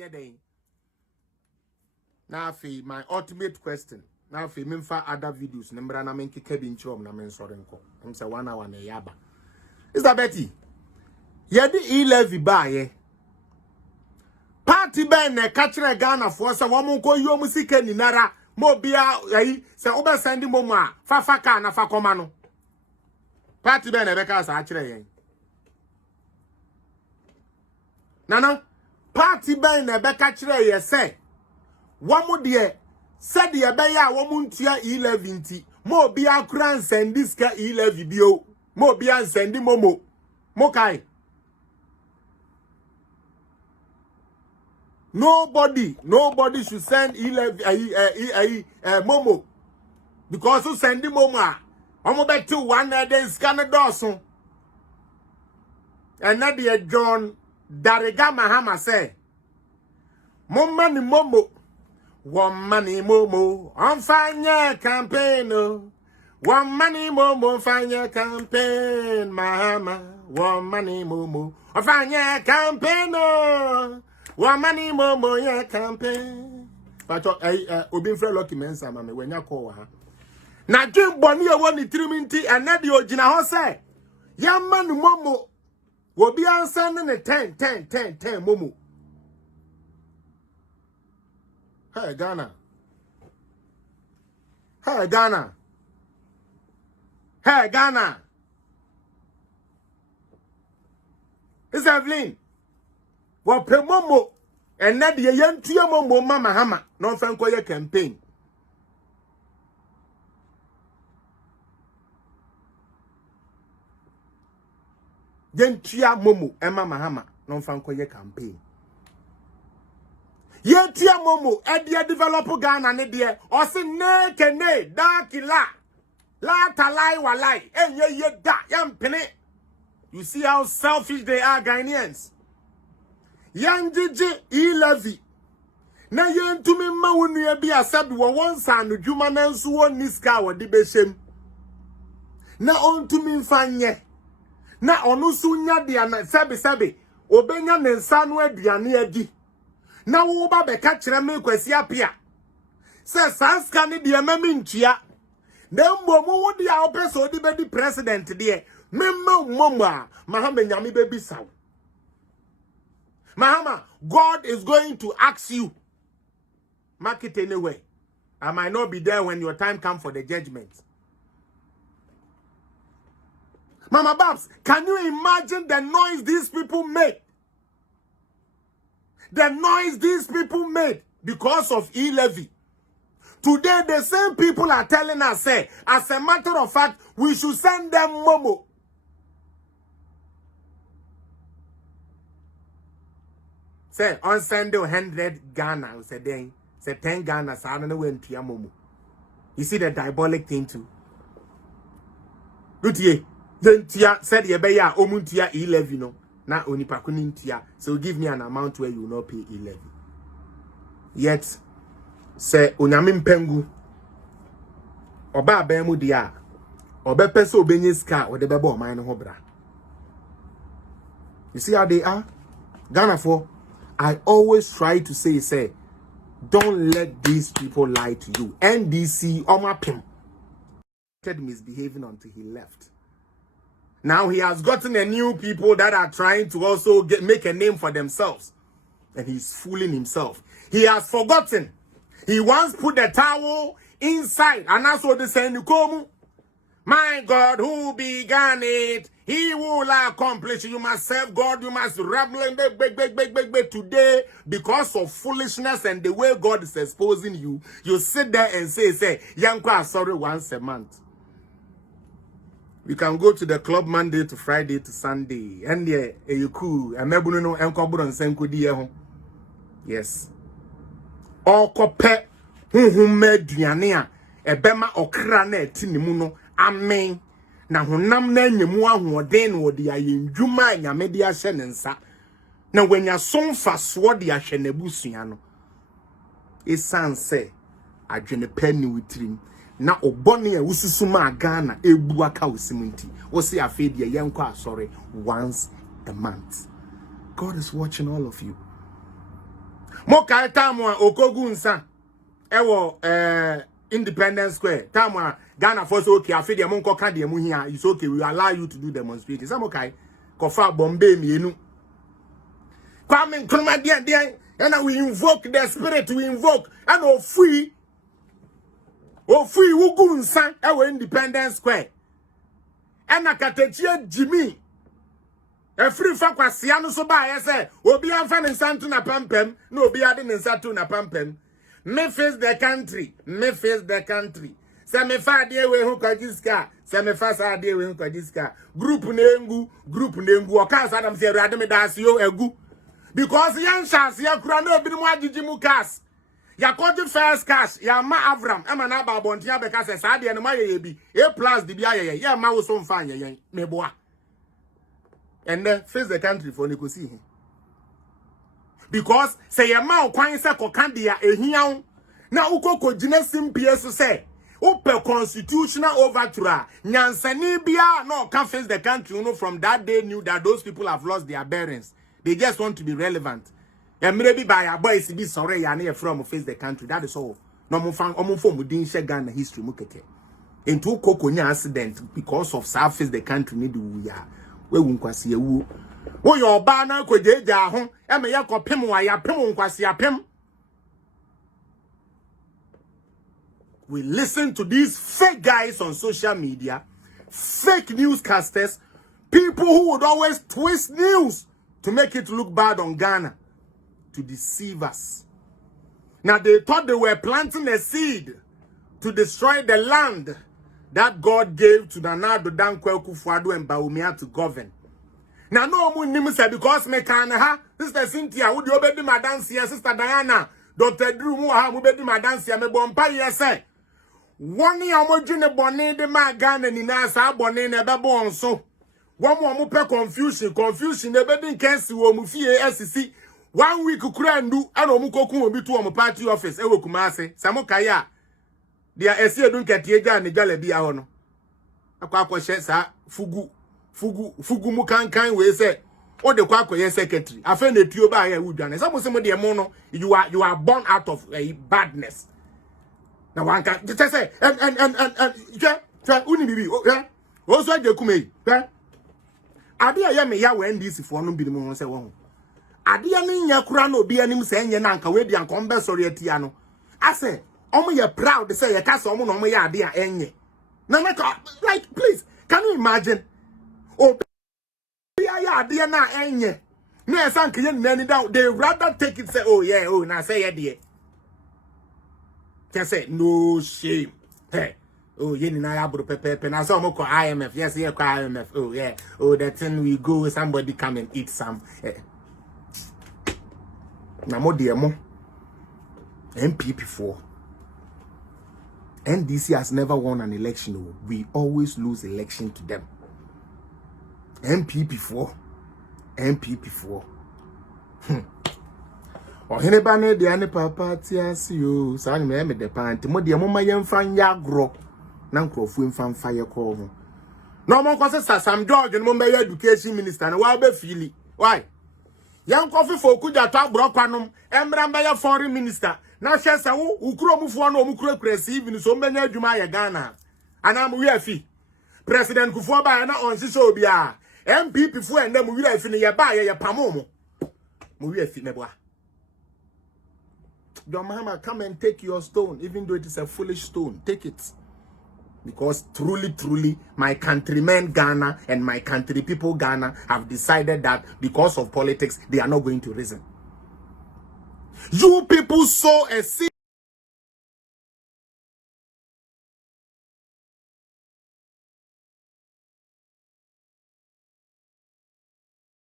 yeden. Now my ultimate question. Now fi memfa other videos nembra na menke kebi nchom na men sore nko. Em say 1 hour na yaba. Is that Betty? Yedi e-levy ba ye. Party ben na kachire Ghana for say wo mo ko yo musika ni nara mo bia yi say obe send mo mu a fa ka na fa koma no. Party ben na be ka sa akire yen. Nana party ben na be ka kire ye say wo mo de said the beya womuntia e11 mo bia kran send this ka e11 bio mo bia send momo mokai nobody should send e11 momo because who send momo a omo bet 1 day scan dosun and na the John Dariga Mahama say momma ni momo one money momo on fire campaign. One money momo fire campaign, Mahama. One money momo on fire campaign. One money momo yeah campaign. But Obin Fred Lucky Mensa, mammy, when you call her. Now, Jim Bonnie, one the triminty and not the original say. Young man momo will be answering a 10 momo. Hey Ghana. Hey Ghana. Hey Ghana. It's Evelyn. Well, Momo and not the young Tia Momo Mama Hama, non Franco campaign. Yen Tia Momo and Mama Hama, non Franco campaign. Ye tia momo e develop Ghana ne de o se ne kene dakila la talai walai ye da yam pene. You see how selfish they are, Ghanaians. Yan jiji e-levy na yen tumi ma wonu e bia sabi wo wonsa no dwuma na nso won niska wo de beshem na on tumi mfanye na onu su nya de na sabi obenya ne nsa no aduane agi. Na wo ba be ka kire me kwasi apia se sanska ne de mami ntua na mbom wo de a opeso de be di president de memma momo a mahama nyame be bisaw mahama. God is going to ask you, mark it anyway. I might not be there when your time comes for the judgment. Mama Babs, can you imagine the noise these people made? The noise these people made because of e-levy. Today, the same people are telling us, say, as a matter of fact, we should send them momo. Say, on Sunday, 100 Ghana, say 10 Ghana, so I don't know when to momo. You see the diabolic thing too? Good ye. Then tia said ye be ya omuntia e-levy no. Na onipakunintia, so give me an amount where you will not pay e-levy. Yet, say onyame mpengu oba abemu dia obe pese obenye ska o de bebo man no hobra. You see how they are? Ghana for I always try to say don't let these people lie to you. NDC Omapim misbehaving until he left. Now he has gotten a new people that are trying to also make a name for themselves. And he's fooling himself. He has forgotten. He once put the towel inside. And that's what they say. My God, who began it, he will accomplish. You must serve God. You must rebel and beg. Today, because of foolishness and the way God is exposing you, you sit there and say, Yanko, sorry, once a month. We can go to the club Monday to Friday to Sunday. And yeah, you cool. And maybe no encounter on Senko. Yes. All cope meduanea ebema okrana etinimu no amen na honam na nyemu ahoden wo de ayendwuma nyame de ahye ne nsa na wanya somfa so de ahye na busua no esanse adwene pani witrim na obone a wususuma Ghana ebu aka osimunti wo se afede yenko asore once a month. God is watching all of you. Mo kai tamwa okogunsa. Ewo Independence Square. Tamwa Ghana for so okay. Afi de mo nko ka de mu hia. It's okay. We allow you to do demonstration. Some okay. Kofa Bombay mienu. Kwame Nkrumah dia. And we invoke the spirit. We invoke. And free Ugunsa. Ewo Independence Square. And akatechie Jimmy. A free fakwasiano so ba say obi anfa ne nsantu na pampem na obi ade ne nsantu na pampem. Me face the country, me face the country. Se me fa de we hu kwajiska, se me fa sa de we hu kwajiska. Group nengu o ka sa dem se urade me da se yo egu. Because yan chance ya kura na obi mu agigi mu cars. Ya koji first cash, ya ma Avram, e ma na ba bontia be ka se sa de ne ma ye bi. A+ di bia ye ya ma wo so mfa ye me boa. And then face the country for negotiation. Because say a man kwan se kokandia ehia na ukoko gina simpie so say open constitutional overthrow nyansani bia no can face the country from that day knew that those people have lost their bearings. They just want to be relevant. And maybe by a boy be sorry ya na from face the country. That is all. No mo fan omfo mu din she Ghana history mu keke. Into ukoko nya accident because of surface the country need we are. We wunkwasi ewu wo yo ba na kwajeja ho e me ye kopem wa ya pem wunkwasi apem. We listen to these fake guys on social media, fake newscasters, people who would always twist news to make it look bad on Ghana, to deceive us. Now they thought they were planting a seed to destroy the land that God gave to Nana Addo Dankwa Akufo-Addo and Bawumia to govern. Now no mu nim say because me kan ha Sister Cynthia wo de obedi madanse ya Sister Diana Dr. Drew mu ha mu bedi madanse ya me bompa ye say woni amodwene bone de ma Ghana ni na sa bone na bebo onso wo mo pe confusion e bedi nkansi wo mu fie asisi 1 week kura ndu ana omu kokun obi to omu party office e wo Kumase samokaya dia esi edun ketie ja ne jala bia ho no akwa hye sa fugu mu kankan we say o de kwa akoye secretary afa na tuo ba ya wudwane some say mo de mo no you are born out of badness na one can just say and uni bibi o so je kumei ade ya me ya we ndc fo no bi mo say wo ade ya ne nya kura na obi anim say nye na nka we di anka ombe sorry atia no ase omo ye proud say ye ka so omo no omo ya ade a enye na make like please can you imagine obi ya ade na enye na esan ke ye nani down they rather take it say oh yeah oh na say ye there can say no shame hey oh ye ni na ya bro pepe na so omo ko IMF yes ye ko IMF oh yeah oh that thing we go somebody come and eat some na mo de mo MPP for NDC has never won an election. We always lose election to them. MPP for oh henebane de ane papa tiasi yo sa ni me de panti mo de mo ma yemfa nya agro na nkrofu mfa mfa ye ko ho no mo kwase Sam George no mo be education minister na wa be fili why yan kofi fo kuja to agro kwanom emra be ye foreign minister na hye se wo ukuro mufo na omukuro kurasi even so mbenya adwuma ye Ghana ana mo wi afi president Kufuor ba na on sise obi a MPP fo enda mo wi afi ne ye ba ye pamo mo wi afi meboa. Your mama, come and take your stone, even though it is a foolish stone. Take it. Because truly, my countrymen Ghana and my country people Ghana have decided that because of politics, they are not going to reason. You people sow a seed.